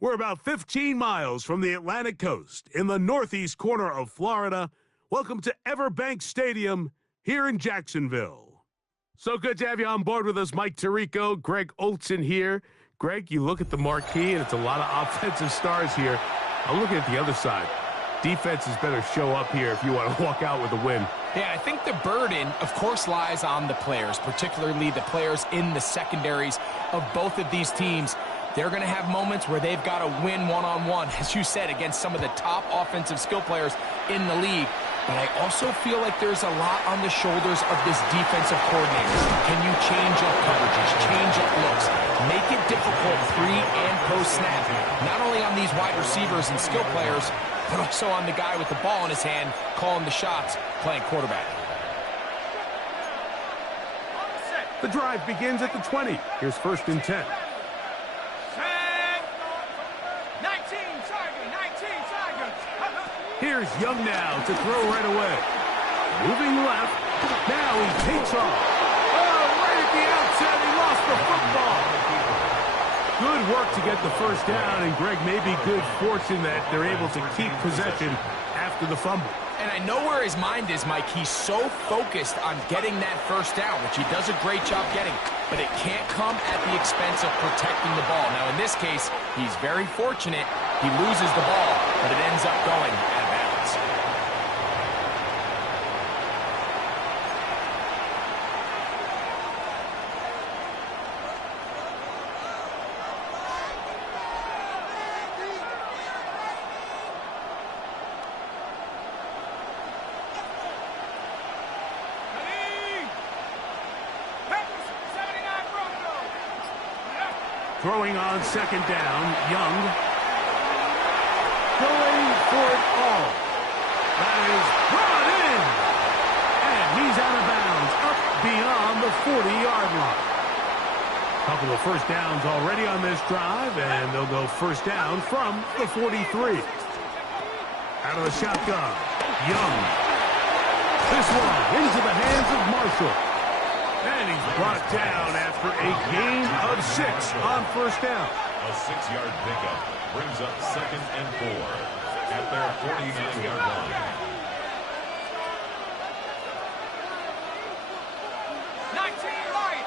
We're about 15 miles from the Atlantic coast in the northeast corner of Florida. Welcome to Everbank Stadium here in Jacksonville. So good to have you on board with us, Mike Tirico, Greg Olson here. Greg, you look at the marquee, and it's a lot of offensive stars here. I'm looking at the other side. Defenses better show up here if you want to walk out with a win. Yeah, I think the burden, of course, lies on the players, particularly the players in the secondaries of both of these teams. They're going to have moments where they've got to win one-on-one, as you said, against some of the top offensive skill players in the league. But I also feel like there's a lot on the shoulders of this defensive coordinator. Can you change up coverages, change up looks, make it difficult pre- and post-snap, not only on these wide receivers and skill players, but also on the guy with the ball in his hand, calling the shots, playing quarterback. The drive begins at the 20. Here's 1st and 10. Here's Young now to throw right away. Moving left. Now he takes off. Oh, right at the outset, he lost the football. Good work to get the first down, and Greg, maybe good fortune that they're able to keep possession after the fumble. And I know where his mind is, Mike. He's so focused on getting that first down, which he does a great job getting, but it can't come at the expense of protecting the ball. Now, in this case, he's very fortunate. He loses the ball, but it ends up going out of bounds. Throwing on 2nd down, Young. Going for it all. That is brought in. And he's out of bounds, up beyond the 40-yard line. Couple of first downs already on this drive, and they'll go first down from the 43. Out of the shotgun, Young. This one into the hands of Marshall. And he's brought down after a gain of 6 on first down. A 6-yard pickup brings up 2nd and 4 at their 49-yard line. 19 right.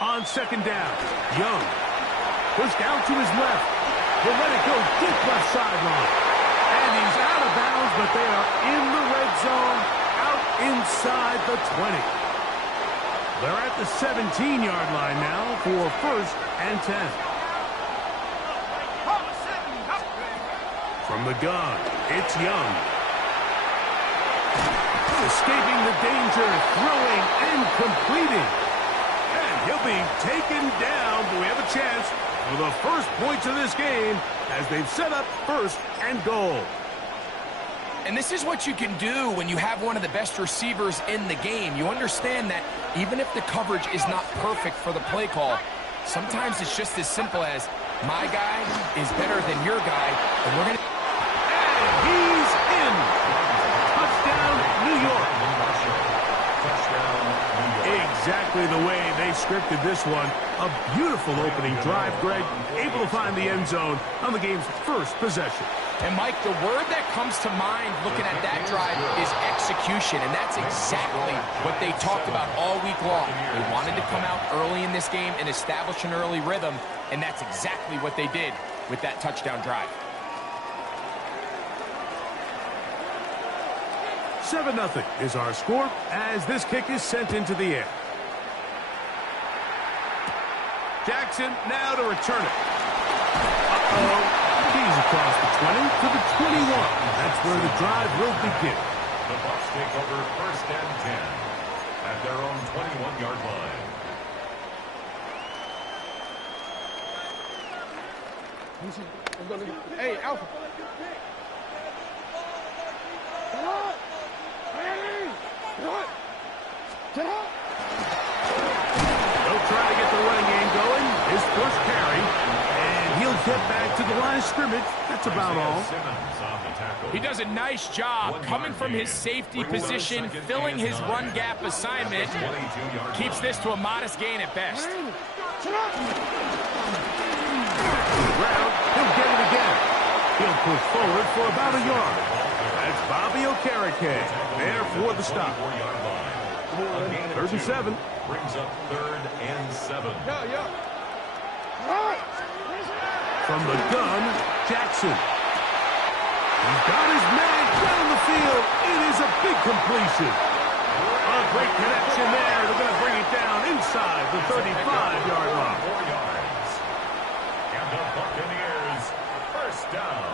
On 2nd down, Young. Pushed out to his left. He'll let it go deep left sideline. And he's out of bounds, but they are in the red zone. Inside the 20. They're at the 17-yard line now for 1st and 10. From the gun, it's Young. Escaping the danger, throwing and completing. And he'll be taken down, but we have a chance for the first points of this game as they've set up 1st and goal. And this is what you can do when you have one of the best receivers in the game. You understand that even if the coverage is not perfect for the play call, sometimes it's just as simple as my guy is better than your guy, and we're going to... And he's in. Touchdown, New York. Exactly the way they scripted this one. A beautiful opening drive, Greg. Able to find the end zone on the game's first possession. And, Mike, the word that comes to mind looking at that drive is execution, and that's exactly what they talked about all week long. They wanted to come out early in this game and establish an early rhythm, and that's exactly what they did with that touchdown drive. 7-0 is our score as this kick is sent into the air. Jackson now to return it. Uh-oh. He's across the 20. to the 21. That's where the drive will begin. The Bucs take over first and 10 at their own 21-yard line. Hey, Alpha. They'll try to get the running game going. His first carry. And he'll get back to the line of scrimmage. That's about all. He does a nice job coming from his safety position, filling his run gap assignment. Keeps this to a modest gain at best. Ground, he'll get it again. He'll push forward for about a yard. That's Bobby Okereke there for the stop. 3rd and 7. Brings up 3rd and 7. From the gun, Jackson. He's got his man down the field. It is a big completion. A great connection there. They're going to bring it down inside the 35-yard line. 4 yards. And the Buccaneers first down.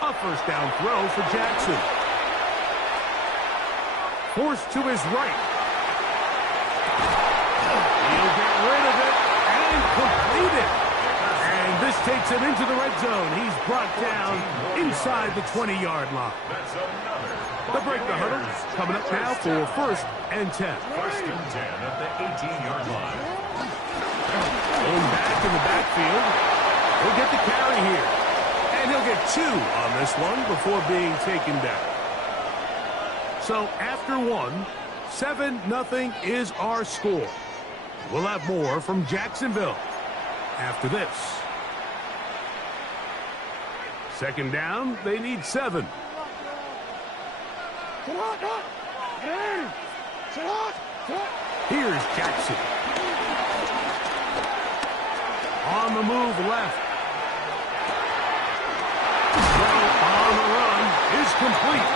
A first down throw for Jackson. Forced to his right. He'll get rid of it and complete it. And this takes him into the red zone. He's brought down inside the 20-yard line. That's another. The break the huddle coming up now for first and 10. First and 10 at the 18-yard line. Going back in the backfield. He'll get the carry here. And he'll get 2 on this one before being taken down. So after 1, 7-0 is our score. We'll have more from Jacksonville after this. Second down, they need 7. Here's Jackson. On the move left. On the run is complete.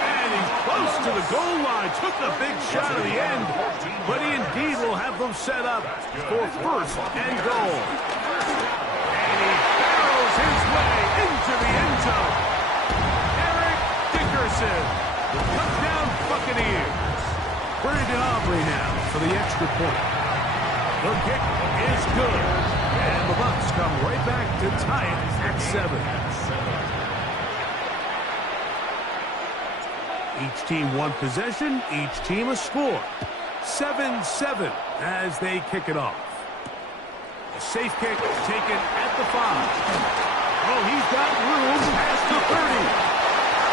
And he's close to the goal line. Took the big shot at the end. But he indeed will have them set up for first and goal. And he barrels his way into the end zone. Eric Dickerson, the touchdown Buccaneers. Brandon Aubrey now for the extra point. The kick is good. And the Bucs come right back to tie it at 7. Each team 1 possession, each team a score. 7-7 as they kick it off. A safe kick taken at the 5. Oh, he's got room past the 30.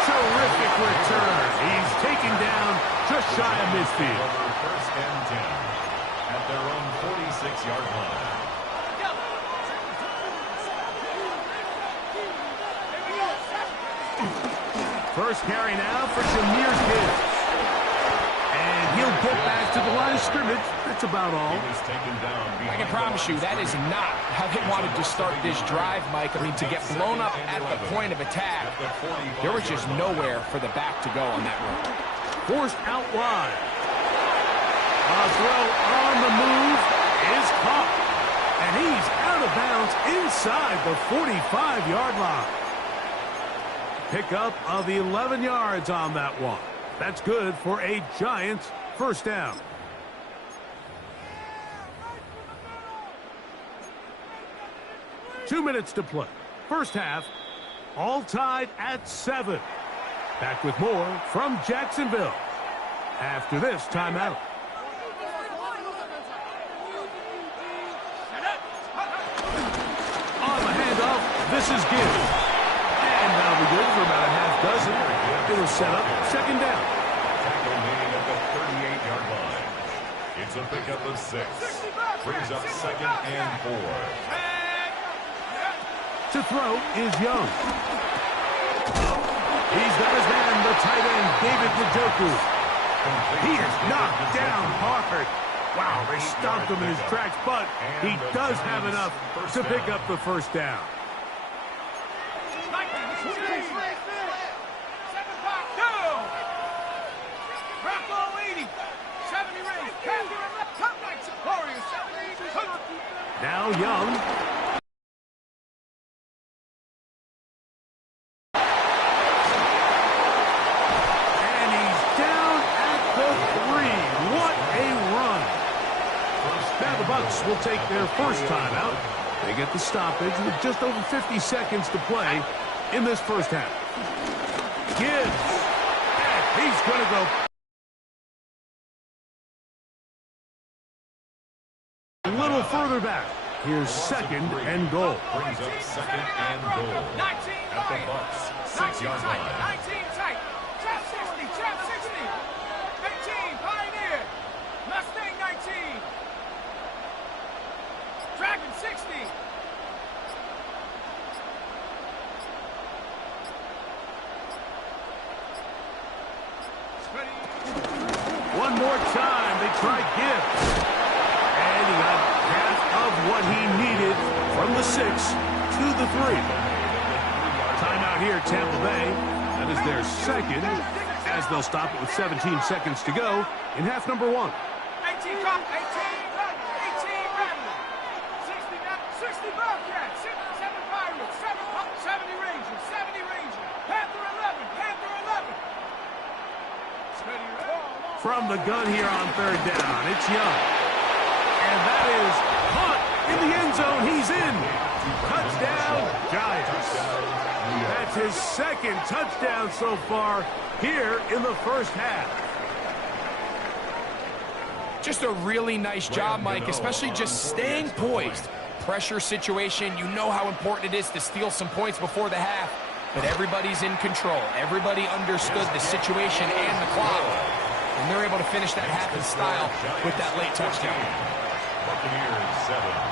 Terrific return. He's taken down just shy of midfield. First and 10 at their own 46-yard line. First carry now for Shamir Gibbs. And he'll get back to the line of scrimmage. That's about all. I can promise you that is not how they wanted to start this drive, Mike. I mean, to get blown up at the point of attack, there was just nowhere for the back to go on that run. Forced out wide. A throw on the move is caught. And he's out of bounds inside the 45-yard line. Pickup of 11 yards on that one. That's good for a Giants first down. Two minutes to play. First half, all tied at 7. Back with more from Jacksonville after this timeout. On the handoff, this is Gibbs. And that'll be good for about a half dozen. It'll set up second down. Tackle made at the 38-yard line. It's a pickup of 6. Brings up second and 4. To throw is Young. He's got his man, the tight end, David Njoku. He is knocked down hard. Wow, they stopped him in his tracks, but he does have enough to pick up the first down. Now Young will take their first timeout. They get the stoppage with just over 50 seconds to play in this first half. Gibbs. And he's going to go a little further back. Here's second and goal. Brings up second and goal. 19 At the Bucks' 6-yard line. 19 tight. Trap 60. Trap 60. 18. Pioneer. Mustang 19. Dragon 60. One more time. They try Gibbs. And he got half of what he needed from the 6 to the 3. Timeout here, Tampa Bay. That is their second, as they'll stop it with 17 seconds to go in half number 1. 18 drop. 18 Madden. 60 Bobcats. 7 Pirates. 70 Rangers. 70 Rangers. Panther 11. Panther 11. Steady right. From the gun here on third down, it's Young. And that is caught in the end zone. He's in. Touchdown, Giants. That's his second touchdown so far here in the first half. Just a really nice job, Mike, especially just staying poised. Pressure situation, you know how important it is to steal some points before the half, but everybody's in control. Everybody understood the situation and the clock, and they're able to finish that half in style with that late touchdown. Buccaneers 7.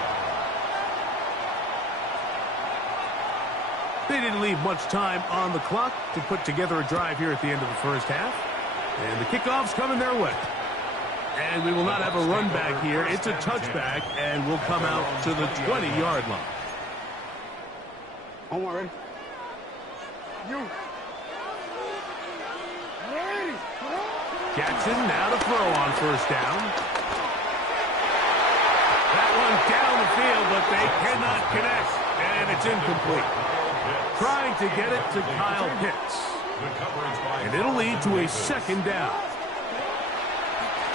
They didn't leave much time on the clock to put together a drive here at the end of the first half. And the kickoff's coming their way. And we will not have a run back here. It's a touchback, and we'll come out to the 20-yard line. Omar, ready? You. Jackson now to throw on first down. That one down the field, but they cannot connect. And it's incomplete. Trying to get it to Kyle Pitts. And it'll lead to a second down.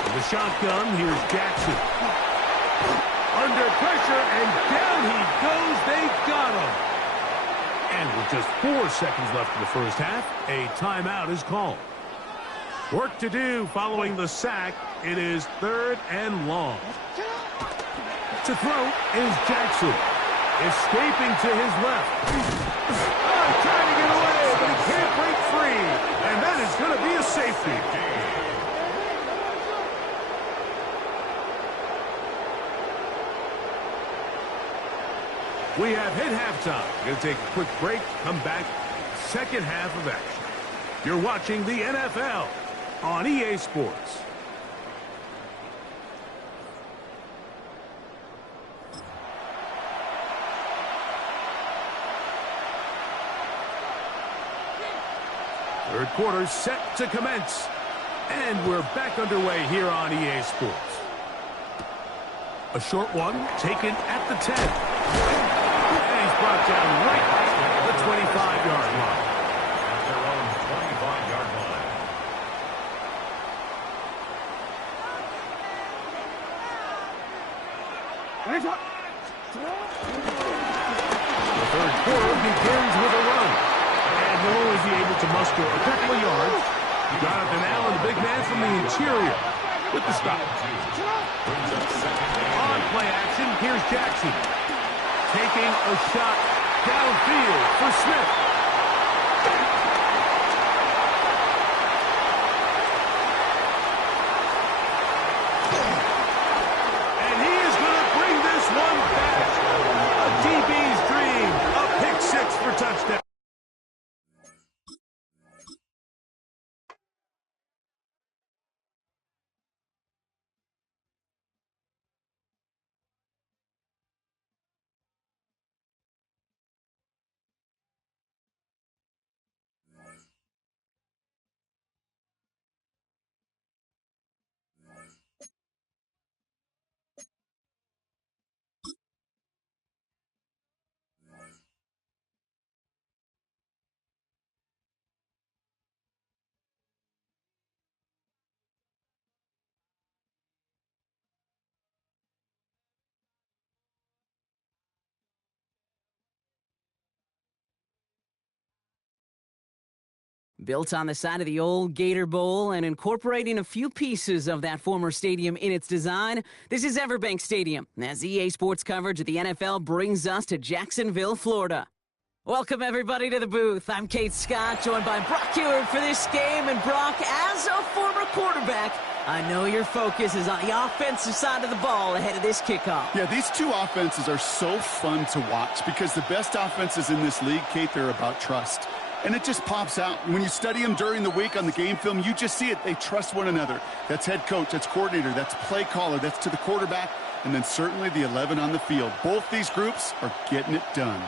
In the shotgun, here's Jackson. Under pressure, and down he goes. They got him. And with just 4 seconds left in the first half, a timeout is called. Work to do following the sack. It is third and long. To throw is Jackson. Escaping to his left. Trying to get away, but he can't break free. And that is going to be a safety. We have hit halftime. Going to take a quick break, come back, second half of action. You're watching the NFL on EA Sports. Third quarter set to commence. And we're back underway here on EA Sports. A short one taken at the 10. And he's brought down right at the 25-yard line. At their own 25-yard line. The third quarter begins with a run. And he'll only be able to muster a couple of yards. Jonathan Allen, the big man from the interior, with the stop. On play action, here's Jackson. Taking a shot downfield for Smith. Built on the side of the old Gator Bowl and incorporating a few pieces of that former stadium in its design, this is Everbank Stadium, as EA Sports coverage of the NFL brings us to Jacksonville, Florida. Welcome, everybody, to the booth. I'm Kate Scott, joined by Brock Ewert for this game. And Brock, as a former quarterback, I know your focus is on the offensive side of the ball ahead of this kickoff. Yeah, these two offenses are so fun to watch because the best offenses in this league, Kate, they're about trust. And it just pops out. When you study them during the week on the game film, you just see it. They trust one another. That's head coach, that's coordinator, that's play caller, that's to the quarterback, and then certainly the 11 on the field. Both these groups are getting it done.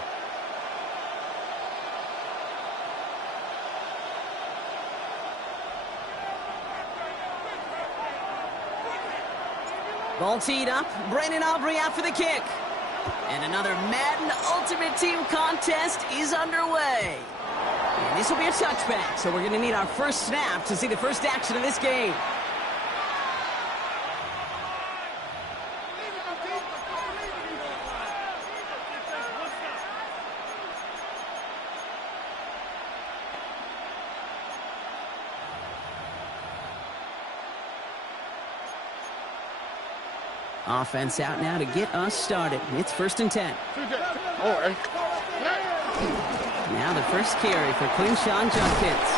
Ball teed up. Brandon Aubrey out for the kick. And another Madden Ultimate Team contest is underway. And this will be a touchback, so we're going to need our first snap to see the first action of this game. Offense out now to get us started. It's 1st and 10. Now the first carry for Quinshawn Judkins.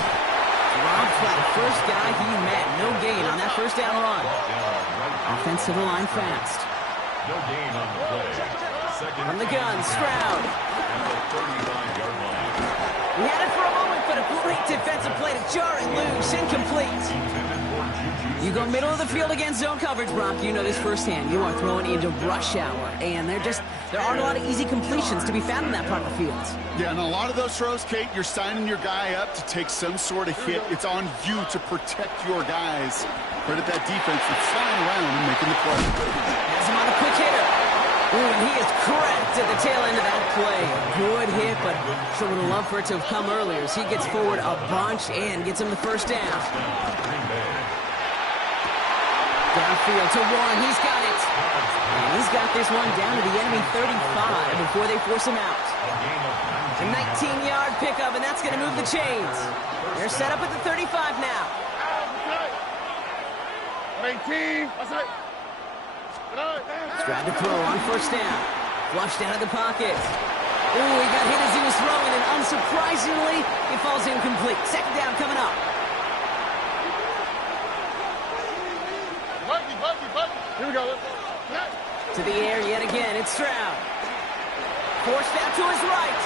Dropped by the first guy he met. No gain on that first down run. Offense to the line fast. No gain on the play. Second From the gun, Stroud. at the 39-yard line. We had it for a moment, but a great defensive play to jar it loose. Incomplete. You go middle of the field against zone coverage, Brock. You know this firsthand. You are throwing into rush hour, and there aren't a lot of easy completions to be found in that part of the field. Yeah, and a lot of those throws, Kate, you're signing your guy up to take some sort of hit. It's on you to protect your guys. Credit that defense for flying around and making the play. Has him on a quick hitter. Ooh, and he is cracked at the tail end of that play. Good hit, but sure would have loved for it to have come earlier as he gets forward a bunch and gets him the first down. Downfield to Warren. He's got it. And he's got this one down to the enemy 35 before they force him out. A 19-yard pickup, and that's going to move the chains. They're set up at the 35 now. 18. Stroud to throw on first down. Flushed out of the pocket. Ooh, he got hit as he was throwing, and unsurprisingly, he falls incomplete. Second down coming up. Here we go. To the air yet again, it's Stroud. Forced out to his right.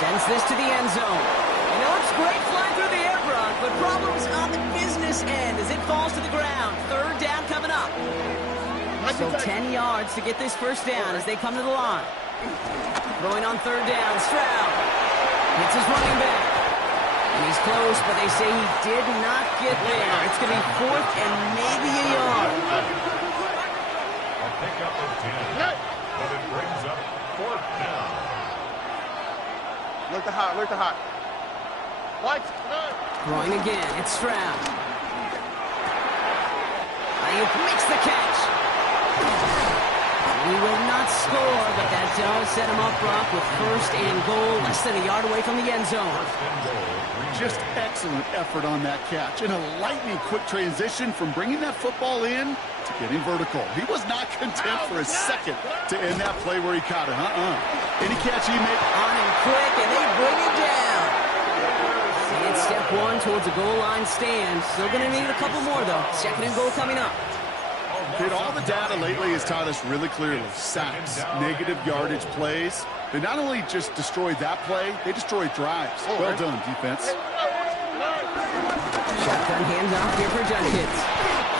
Sends this to the end zone. And it looks great flying through the air, Brock, but problems on the business end as it falls to the ground. Third down coming up. So 10 yards to get this first down as they come to the line. Throwing on third down, Stroud. Hits his running back. And he's close, but they say he did not get there. It's going to be fourth and maybe a yard. A pickup of 10, but it brings up 4th down. Look the hot. White. Throwing again, it's Stroud. Ayuk makes the catch. He will not score, but that does set him up, Brock, with 1st and goal, less than a yard away from the end zone. Just excellent effort on that catch. And a lightning quick transition from bringing that football in to getting vertical. He was not content for a second to end that play where he caught it. Any catch he made On him quick, and they bring it down. See, it's step one towards a goal line stand. Still going to need a couple more, though. 2nd and goal coming up. Kid, all the data lately has taught us really clearly. Sacks, negative yardage plays. They not only just destroyed that play, they destroyed drives. Well done, defense. Shotgun handoff here for Judkins.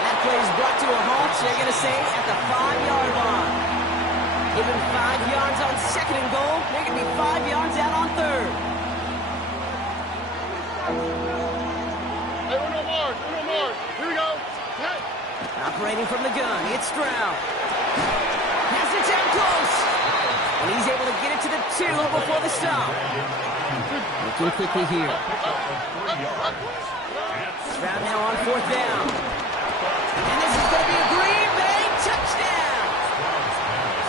That play is brought to a halt, so they're going to say at the 5-yard line. Given 5 yards on 2nd and goal, they're going to be 5 yards out on 3rd. Hey, Uno more. Here we go. Hey. Operating from the gun, it's Stroud. Has it down close. And he's able to get it to the 2 before the stop. Looking quickly here. Stroud now on 4th down. And this is going to be a Green Bay touchdown.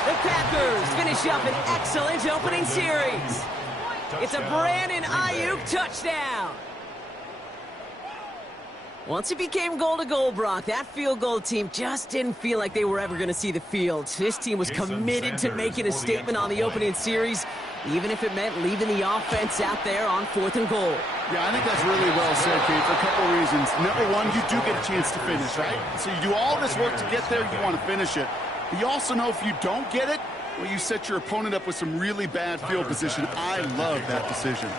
The Packers finish up an excellent opening series. It's a Brandon Ayuk touchdown. Once it became goal-to-goal, Brock, that field goal team just didn't feel like they were ever going to see the field. This team was committed to making a statement on the opening series, even if it meant leaving the offense out there on 4th and goal. Yeah, I think that's really well said, Kate, for a couple of reasons. Number one, you do get a chance to finish, right? So you do all this work to get there, you want to finish it. But you also know if you don't get it, well, you set your opponent up with some really bad field position. I love that decision.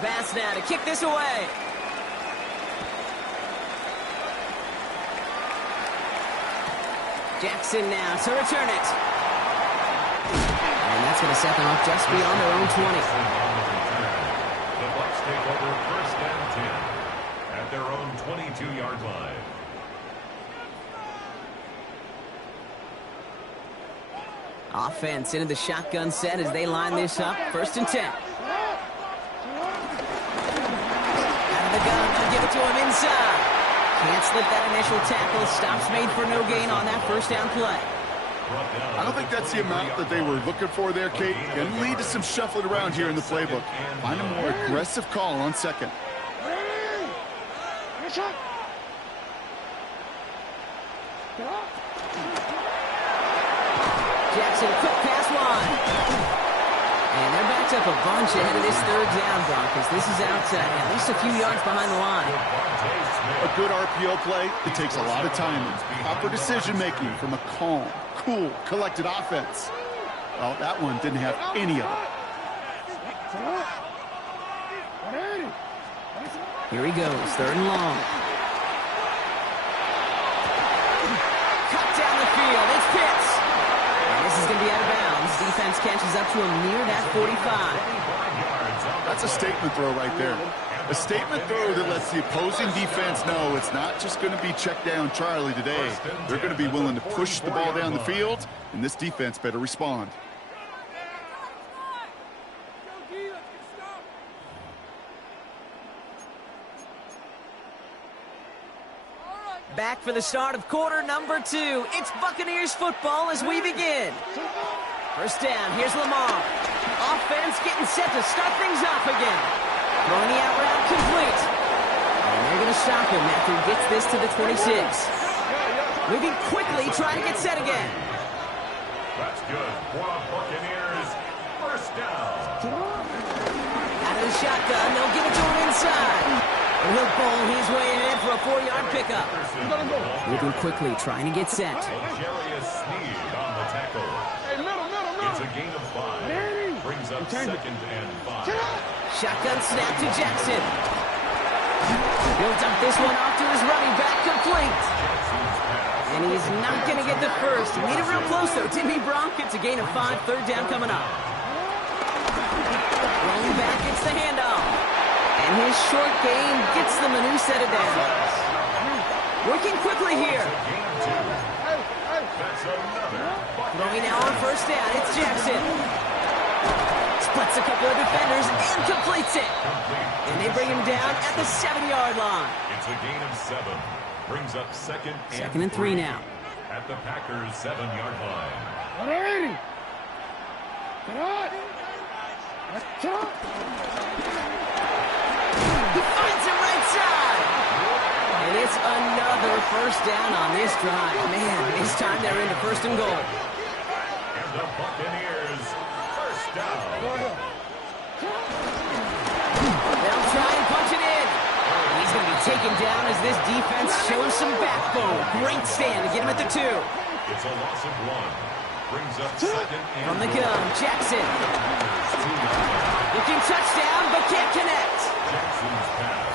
Bass now to kick this away. Jackson now to return it. And that's going to set them up just beyond their own 20. The Bucs take over 1st and 10 at their own 22-yard line. Offense into the shotgun set as they line this up. 1st and 10. Out of the gun, they'll give it to him inside. Can't slip that initial tackle. Stops made for no gain on that 1st down play. I don't think that's the amount that they were looking for there, Kate. Can lead to some shuffling around here in the playbook. Find a more aggressive call on 2nd. Jackson, quick pass wide. And they're backed up a bunch ahead of this 3rd down, Broncos. This is outside, at least a few yards behind the line. A good RPO play, it takes a lot of timing. Proper decision-making from a calm, cool, collected offense. Well, that one didn't have any of it. Here he goes, 3rd and long. Cut down the field, it's Pitts. And this is going to be out of bounds. Defense catches up to him near that 45. That's a statement throw right there. A statement throw that lets the opposing defense know it's not just going to be check down Charlie today. They're going to be willing to push the ball down the field, and this defense better respond. Back for the start of quarter number 2. It's Buccaneers football as we begin. 1st down, here's Lamar. Offense getting set to start things off again. Throwing the out route complete. And they're going to stop him after he gets this to the 26. Moving quickly, trying to get set again. That's good for the Buccaneers. 1st down. Out of the shotgun, they'll give it to him inside. And he'll bowl his way ahead for a 4-yard pickup. Moving quickly, trying to get set. Jarius Sneed on the tackle. It's a gain of 5. Brings up 2nd and 5. Shotgun snap to Jackson. He'll dump this one off to his running back, complete. And he's not going to get the first. He made it real close, though. Timmy Bronk gets a gain of 5. 3rd down coming up. Rolling back, gets the handoff. And his short gain gets them a new set of downs. Working quickly here. Throwing now on 1st down. It's Jackson. Splits a couple of defenders and completes it. And they bring him down at the 7-yard line. It's a gain of 7. Brings up 2nd and 3 now. At the Packers' 7-yard line. 180. He finds him right side. And it's another 1st down on this drive. Man, this time they're into 1st and goal. And the Buccaneers, 1st down. They'll try and punch it in. He's going to be taken down as this defense shows some backbone. Great stand to get him at the 2. It's a loss of 1. Brings up 2nd and From the gun, Jackson. Looking touchdown, but can't connect.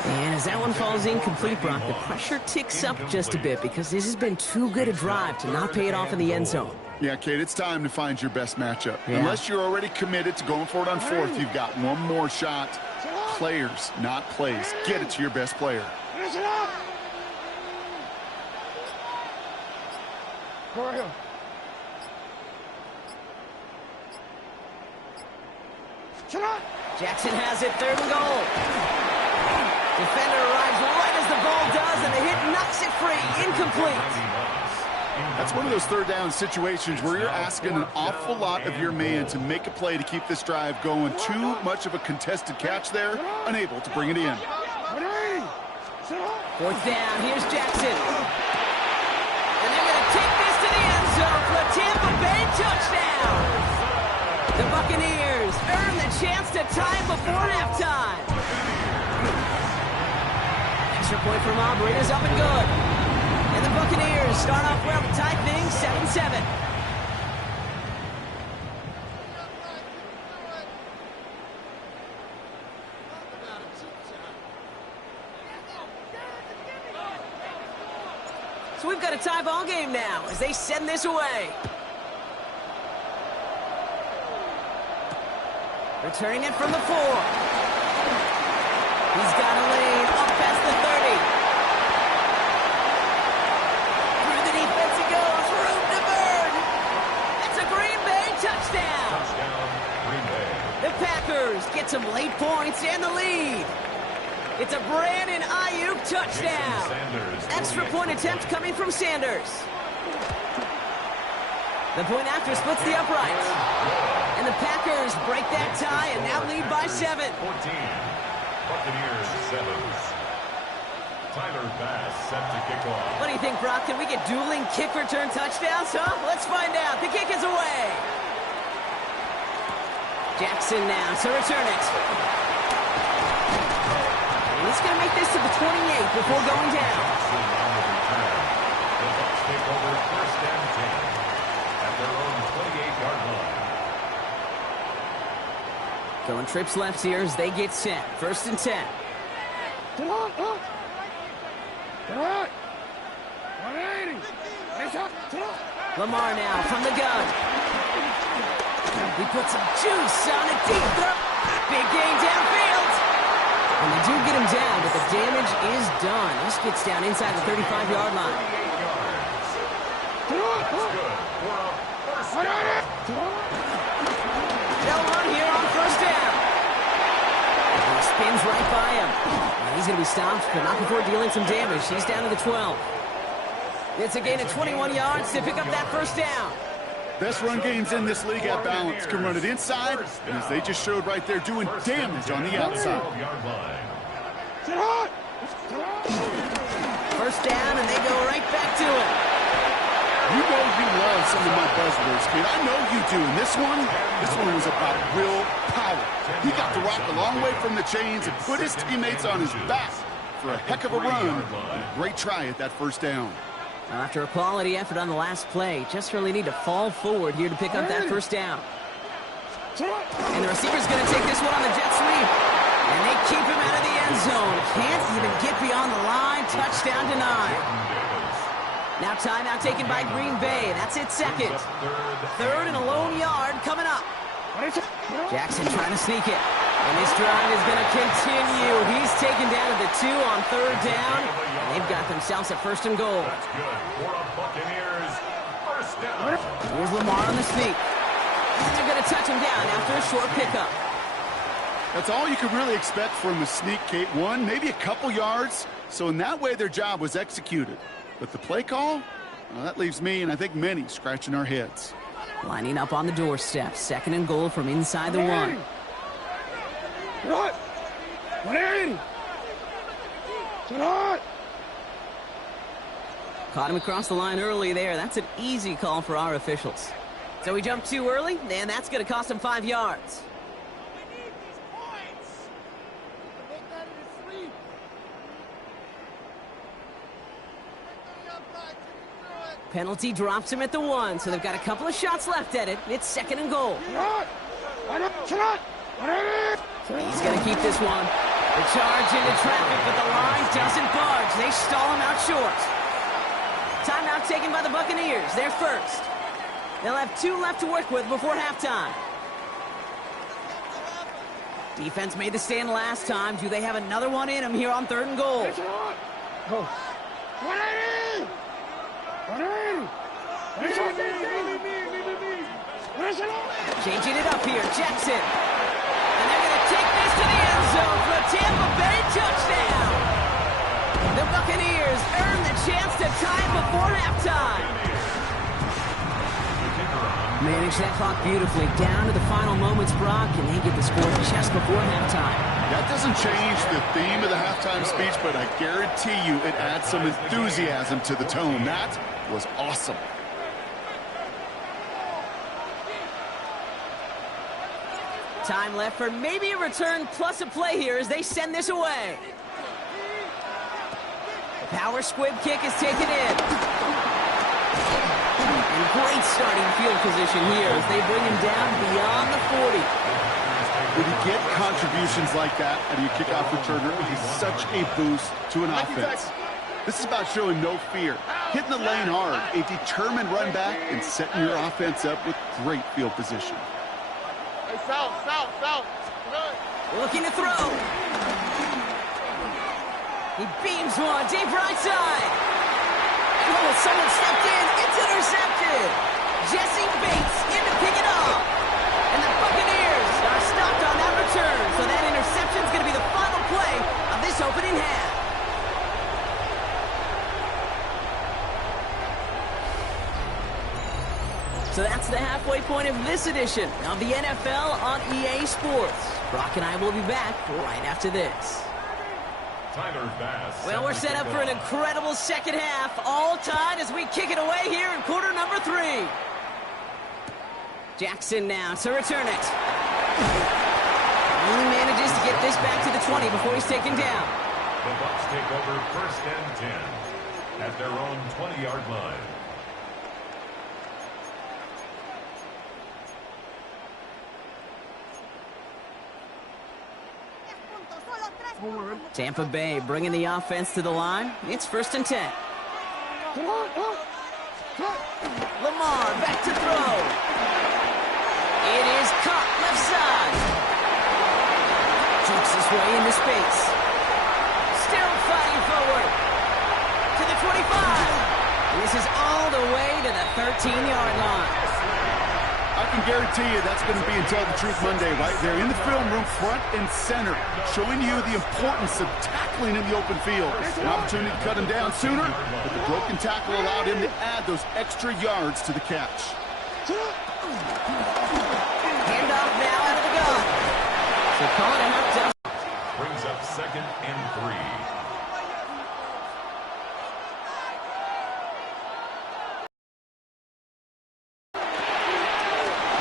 And as that one falls incomplete, Brock, the pressure ticks up just a bit because this has been too good a drive to not pay it off in the end zone. Yeah, Kate, it's time to find your best matchup. Yeah. Unless you're already committed to going for it on 4th, you've got one more shot. Players, not plays. Get it to your best player. Jackson has it, 3rd and goal. Defender arrives right as the ball does, and the hit knocks it free. Incomplete. That's one of those 3rd down situations where you're asking an awful lot of your man to make a play to keep this drive going. Too much of a contested catch there, unable to bring it in. 180. Fourth down, here's Jackson. And they're going to take this to the end zone for a Tampa Bay touchdown. The Buccaneers earn the chance to tie it before halftime. Extra point from Aubrey is up and good. And the Buccaneers start off well to tie things 7-7. So we've got a tie ball game now as they send this away. Returning it from the 4. He's got a lane up past the 30. Through the defense he goes. Room to burn. That's a Green Bay touchdown. Touchdown, Green Bay. The Packers get some late points and the lead. It's a Brandon Ayuk touchdown. Extra point attempt coming from Sanders. The point after splits the uprights. And the Packers break that tie and now lead by 7. 14. Buccaneers 7. Tyler Bass set to kick off. What do you think, Brock? Can we get dueling kick return touchdowns, huh? Let's find out. The kick is away. Jackson now to return it. And he's going to make this to the 28 before going down. The Bucs take over first and 10 at their own 28-yard line. Going trips left here as they get set. First and 10. Come on, come on. 180. Lamar now from the gun. He puts some juice on a deep throw. Big gain downfield. And they do get him down, but the damage is done. This gets down inside the 35-yard line. That's good for a first down. They'll run here on first down. And he spins right by him. And he's going to be stopped, but not before dealing some damage. He's down to the 12. It's a gain of 21 yards to pick up that first down. Best run games in this league at balance. Can run it inside, and as they just showed right there, doing damage on the outside. First down, and they go right back to it. You know you love some of my buzzwords, kid. I know you do. And this one was about real power. He got the rock a long way from the chains and put his teammates on his back for a heck of a run. And a great try at that first down. After a quality effort on the last play, just really need to fall forward here to pick up that first down. And the receiver's going to take this one on the jet sweep. And they keep him out of the end zone. Can't even get beyond the line. Touchdown denied. Now timeout taken by Green Bay. That's it second. Third and a lone yard coming up. Jackson trying to sneak it. And this drive is going to continue. He's taken down at the 2 on third down. And they've got themselves a first and goal. That's good for a Buccaneers first down. Here's Lamar on the sneak. And they're going to touch him down after a short pickup. That's all you could really expect from a sneak, Kate. One, maybe a couple yards. So in that way, their job was executed. But the play call, well, that leaves me and I think many scratching our heads. Lining up on the doorstep. Second and goal from inside the 1. What? 180. Caught him across the line early there. That's an easy call for our officials. So he jumped too early, and that's going to cost him 5 yards. Penalty drops him at the 1, so they've got a couple of shots left at it. It's second and goal. He's going to keep this one. The charge into traffic, but the line doesn't budge. They stall him out short. Timeout taken by the Buccaneers. They're first. They'll have 2 left to work with before halftime. Defense made the stand last time. Do they have another one in them here on third and goal? 180. 180. Changing it up here, Jackson. And they're going to take this to the end zone for a Tampa Bay touchdown. The Buccaneers earn the chance to tie before halftime. Manage that clock beautifully down to the final moments, Brock, and they get the score just before halftime. That doesn't change the theme of the halftime speech, but I guarantee you it adds some enthusiasm to the tone. That was awesome. Time left for maybe a return plus a play here as they send this away. Power squib kick is taken in. And great starting field position here as they bring him down beyond the 40. When you get contributions like that out of your kickoff returner, it is such a boost to an offense. This is about showing no fear, hitting the lane hard, a determined run back, and setting your offense up with great field position. Hey, south. Looking to throw. He beams one, deep right side. Oh, someone stepped in. It's intercepted. Jesse Bates in to pick it off. And the Buccaneers are stopped on that return. So that interception is going to be the final play of this opening half. So that's the halfway point of this edition of the NFL on EA Sports. Brock and I will be back right after this. Well, we're set up for an incredible second half. All tied as we kick it away here in quarter number 3. Jackson now to return it. Only manages to get this back to the 20 before he's taken down. The Bucs take over 1st and 10 at their own 20-yard line. Tampa Bay bringing the offense to the line. It's 1st and 10. Lamar back to throw. It is caught left side. Jukes his way into space. Still fighting forward. To the 25. This is all the way to the 13-yard line. I can guarantee you that's going to be until the Truth Monday right there in the film room, front and center, showing you the importance of tackling in the open field. An opportunity to cut him down sooner, but the broken tackle allowed him to add those extra yards to the catch. Handoff now out of the gun. So calling him up to... Brings up 2nd and 3.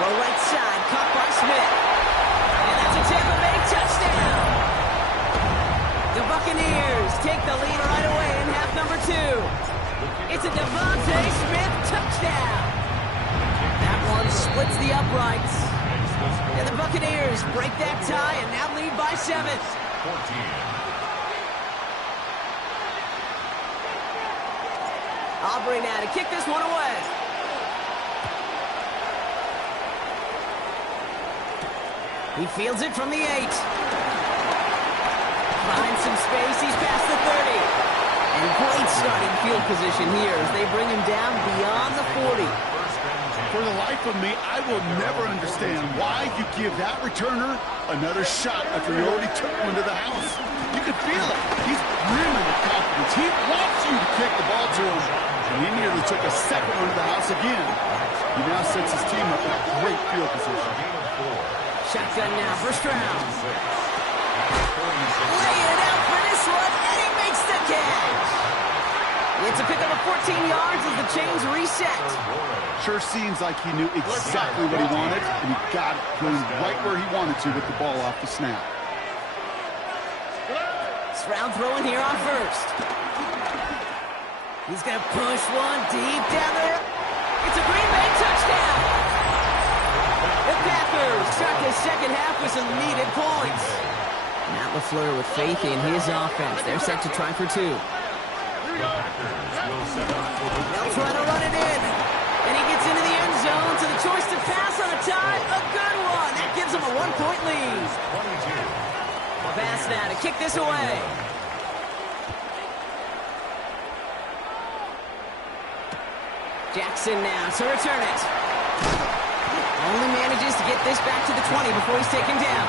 Right side, caught by Smith. And that's a Tampa Bay touchdown. The Buccaneers take the lead right away in half number 2. It's a Devontae Smith touchdown. That one splits the uprights. And the Buccaneers break that tie and now lead by 7. 14. Aubrey now to kick this one away. He fields it from the 8. Finds some space. He's past the 30. And great starting field position here as they bring him down beyond the 40. For the life of me, I will never understand why you give that returner another shot after he already took one to the house. You can feel it. He's brimming with confidence. He wants you to kick the ball to him. And he nearly took a second one to the house again. He now sets his team up in a great field position. Shotgun now for Stroud. Laying it out for this one, and he makes the catch. It's a pickup of 14 yards as the chains reset. Sure seems like he knew exactly what he wanted, and he got it going right where he wanted to with the ball off the snap. Stroud throwing here on 1st. He's going to push one deep down there. It's a Green Bay touchdown. The Packers start the second half with some needed points. Matt LaFleur with faith in his offense. They're set to try for 2. They'll try to run it in. And he gets into the end zone, so the choice to pass on a tie, a good one. That gives him a 1-point lead. Pass now to kick this away. Jackson now to return it. Only manages to get this back to the 20 before he's taken down.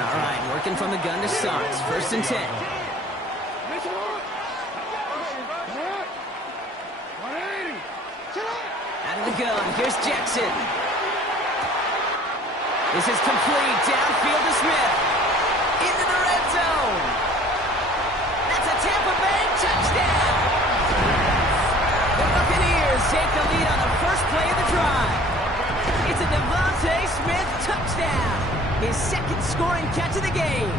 All right, working from the gun to start. 1st and 10. Out of the gun, here's Jackson. This is complete. Downfield to Smith. Into the red zone. That's a Tampa Bay touchdown. The Buccaneers take the lead on the first play of the drive. It's a Devontae Smith touchdown. His second scoring catch of the game.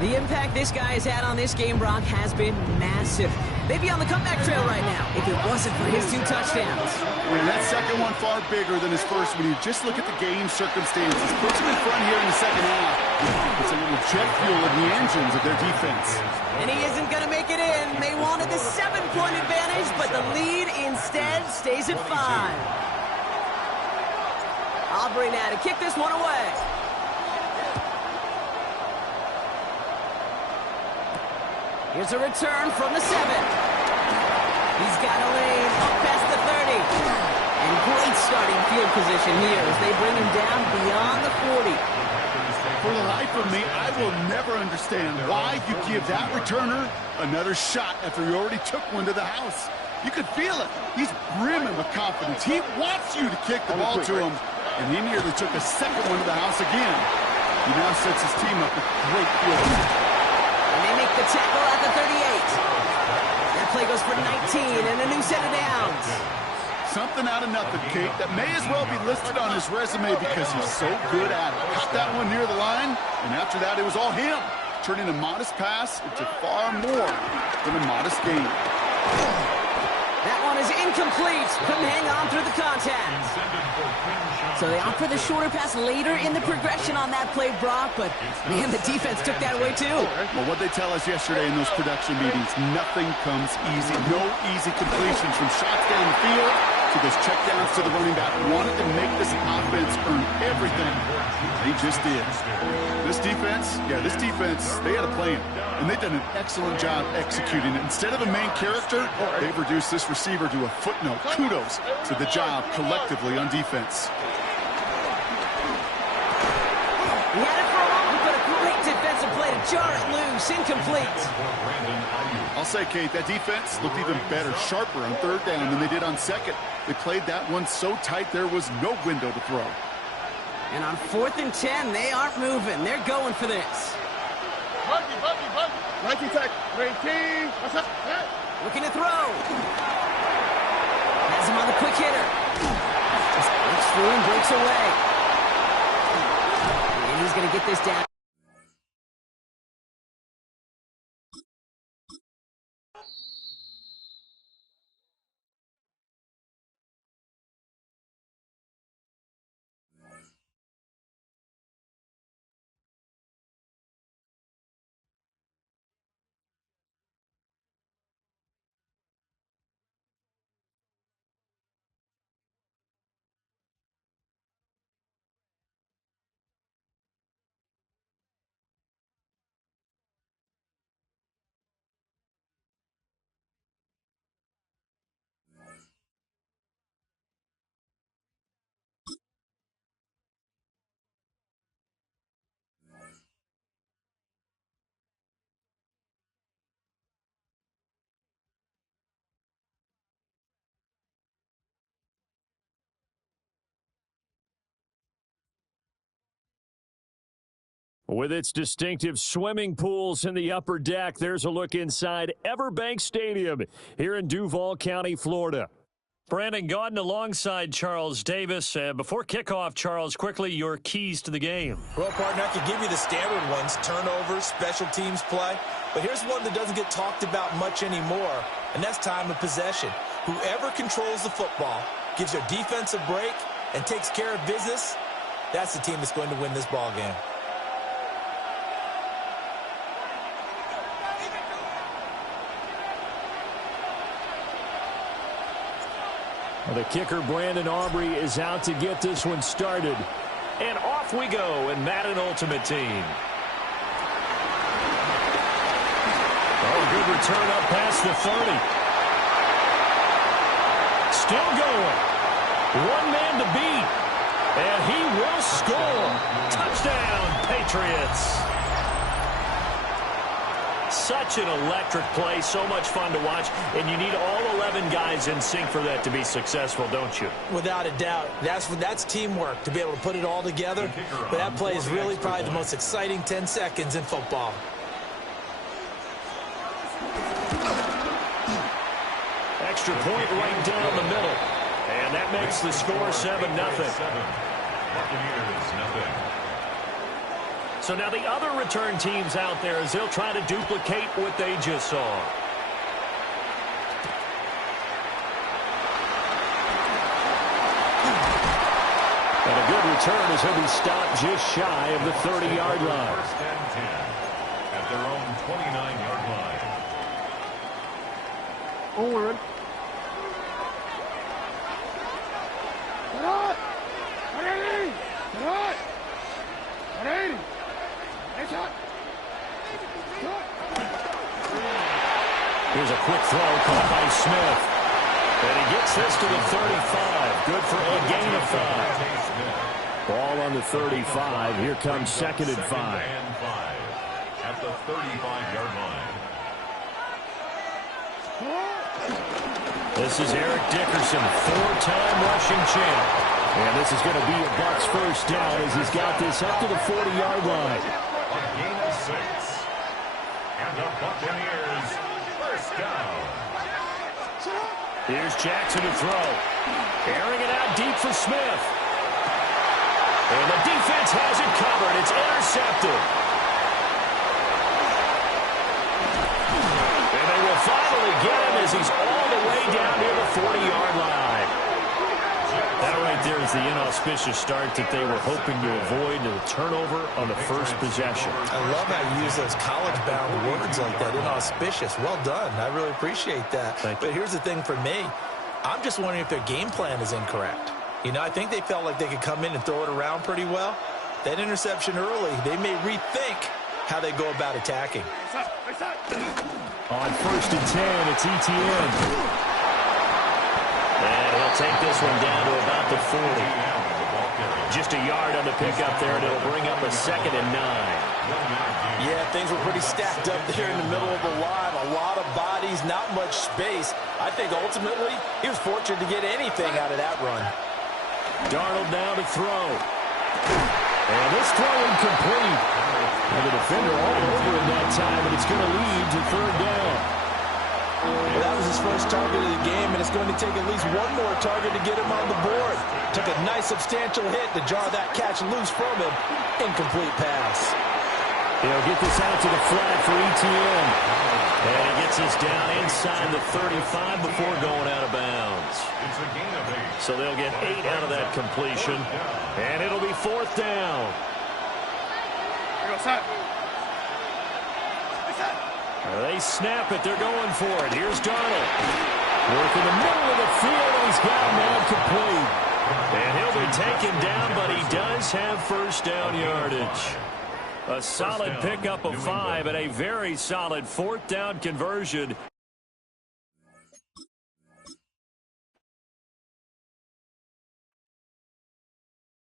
The impact this guy has had on this game, Brock, has been massive. They'd be on the comeback trail right now if it wasn't for his 2 touchdowns. And that second one far bigger than his first when you just look at the game circumstances. Puts him in front here in the second half. It's a little jet fuel in the engines of their defense. And he isn't going to make it in. They wanted the 7-point advantage, but the lead instead stays at 5. Aubrey now to kick this one away. Here's a return from the 7. He's got a lane up past the 30. And great starting field position here as they bring him down beyond the 40. For the life of me, I will never understand why you give that returner another shot after he already took one to the house. You could feel it. He's brimming with confidence. He wants you to kick the ball to him. And he nearly took a second one to the house again. He now sets his team up with great field. And they make the tackle at the 38. That play goes for 19 and a new set of downs. Something out of nothing, Kate, that may as well be listed on his resume because he's so good at it. Caught that one near the line, and after that it was all him, turning a modest pass into far more than a modest gain. That one is incomplete. Couldn't hang on through the contact. So they opt for the shorter pass later in the progression on that play, Brock, but man, the defense took that away too. Well, what they tell us yesterday in those production meetings, nothing comes easy. No easy completions from shots down the field to those checkdowns to the running back. Wanted to make this offense earn everything. They just did. This defense, they had a plan. And they've done an excellent job executing it. Instead of a main character, they've reduced this receiver to a footnote. Kudos to the job collectively on defense. He had it for a moment, but a great defensive play to jar it loose. Incomplete. I'll say, Kate, that defense looked even better, sharper on third down than they did on second. They played that one so tight there was no window to throw. And on 4th and 10, they aren't moving. They're going for this. Buggy. 19 tech. 19. What's up? Hey. Looking to throw. Has him on the quick hitter. Just breaks through and breaks away. And he's going to get this down. With its distinctive swimming pools in the upper deck, there's a look inside Everbank Stadium here in Duval County, Florida. Brandon Gaudin alongside Charles Davis. Before kickoff, Charles, quickly, your keys to the game. Well, partner, I could give you the standard ones, turnovers, special teams play. But here's one that doesn't get talked about much anymore, and that's time of possession. Whoever controls the football, gives their defense a break, and takes care of business, that's the team that's going to win this ball game. The kicker, Brandon Aubrey, is out to get this one started. And off we go in Madden Ultimate Team. Oh, good return up past the 30. Still going. One man to beat. And he will score. Touchdown, Patriots. Such an electric play, so much fun to watch, and you need all 11 guys in sync for that to be successful, don't you? Without a doubt. That's teamwork, to be able to put it all together. But that play is really probably the most exciting 10 seconds in football. Extra point right down the middle. And that makes the score 7-0. Buccaneers, nothing. So now the other return teams out there as they'll try to duplicate what they just saw. And a good return as he'll be stopped just shy of the 30-yard line. First and 10 at their own 29-yard line. Onward. Get up! 180! Get up! 180! Headshot! Here's a quick throw caught by Smith. And he gets this to the 35. Good for a gain of 5. Ball on the 35. Here comes second and 5. At the 35-yard line. This is Eric Dickerson, 4-time rushing champ. And this is going to be a Bucs first down as he's got this up to the 40-yard line. A gain of 6. And the Buccaneers first down. Here's Jackson to throw. Airing it out deep for Smith. And the defense has it covered. It's intercepted. And they will finally get him as he's all the way down near the 40-yard line. That right there is the inauspicious start that they were hoping to avoid, the turnover on the first possession. I love how you use those college-bound words like that, inauspicious. Well done. I really appreciate that. But here's the thing for me. I'm just wondering if their game plan is incorrect. You know, I think they felt like they could come in and throw it around pretty well. That interception early, they may rethink how they go about attacking. On first and 10, it's ETN. And he'll take this one down to about the 40. Just a yard on the pickup there, and it'll bring up a 2nd and 9. Yeah, things were pretty stacked up there in the middle of the line. A lot of bodies, not much space. I think ultimately he was fortunate to get anything out of that run. Darnold now to throw. And this throw incomplete. And the defender all over him that time, but it's going to lead to 3rd down. Well, that was his first target of the game, and it's going to take at least one more target to get him on the board. Took a nice substantial hit to jar that catch loose from him. Incomplete pass. He'll get this out to the flat for ETN. And he gets us down inside the 35 before going out of bounds. So they'll get 8 out of that completion. And it'll be 4th down. They snap it. They're going for it. Here's Darnold. Work in the middle of the field, and he's got a man complete. And he'll be taken down, but he does have first down yardage. A solid pickup of 5 and a very solid 4th down conversion.